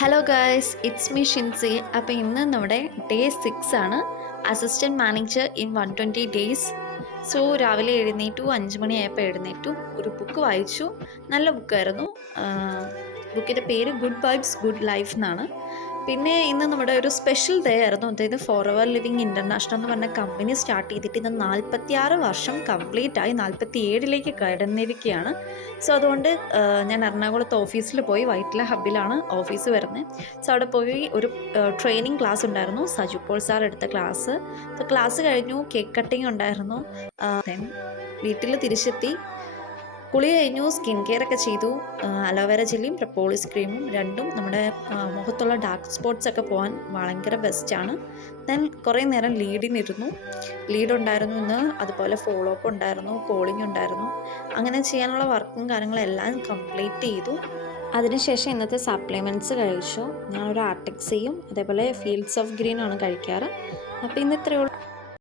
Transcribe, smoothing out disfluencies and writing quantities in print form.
Hello guys, it's me Shincy. അപ്പോൾ ഇന്ന് നമ്മുടെ ഡേ 6 ആണ്. Assistant manager in 120 days. So രാവിലെ എഴുന്നേറ്റു, 5 മണിയായപ്പോൾ എഴുന്നേറ്റു, ഒരു ബുക്ക് വായിച്ചു. നല്ല ബുക്കായിരുന്നു. ബുക്കിൻ്റെ പേര് ഗുഡ് വൈബ്സ് ഗുഡ് ലൈഫ് എന്നാണ്. പിന്നെ ഇന്ന് നമ്മുടെ ഒരു സ്പെഷ്യൽ ഡേ ആയിരുന്നു. അതായത് ഫോർ എവർ ലിവിങ് ഇൻ്റർനാഷണൽ എന്ന് പറഞ്ഞ കമ്പനി സ്റ്റാർട്ട് ചെയ്തിട്ട് ഇന്ന് 46 വർഷം കംപ്ലീറ്റ് ആയി, 47ലേക്ക് കടന്നിരിക്കുകയാണ്. സോ അതുകൊണ്ട് ഞാൻ എറണാകുളത്ത് ഓഫീസിൽ പോയി, വൈറ്റില ഹബിലാണ് ഓഫീസ് വരുന്നത്. സോ അവിടെ പോയി ഒരു ട്രെയിനിങ് ക്ലാസ് ഉണ്ടായിരുന്നു, സജു പോൾ സാർ എടുത്ത ക്ലാസ്. അപ്പോൾ ക്ലാസ് കഴിഞ്ഞു, കേക്ക് കട്ടിങ് ഉണ്ടായിരുന്നു. ദെൻ വീട്ടിൽ തിരിച്ചെത്തി, കുളി കഴിഞ്ഞു, സ്കിൻ കെയർ ഒക്കെ ചെയ്തു. അലോവേര ജെല്ലിയും പ്രപ്പോളിസ് ക്രീമും രണ്ടും നമ്മുടെ മുഖത്തുള്ള ഡാർക്ക് സ്പോട്ട്സ് ഒക്കെ പോകാൻ ഭയങ്കര ബെസ്റ്റാണ്. ദെൻ കുറേ നേരം ലീഡിനിരുന്നു. ലീഡ് ഉണ്ടായിരുന്നു ഇന്ന്, അതുപോലെ ഫോളോ അപ്പ് ഉണ്ടായിരുന്നു, കോളിംഗ് ഉണ്ടായിരുന്നു. അങ്ങനെ ചെയ്യാനുള്ള വർക്കും കാര്യങ്ങളും എല്ലാം കംപ്ലീറ്റ് ചെയ്തു. അതിനുശേഷം ഇന്നത്തെ സപ്ലിമെൻറ്റ്സ് കഴിച്ചു. ഞാനൊരു ആർട്ടിക്സിയും അതേപോലെ ഫീൽഡ്സ് ഓഫ് ഗ്രീനാണ് കഴിക്കാറ്. അപ്പോൾ ഇന്ന് ഇത്രയേ ഉള്ളൂ.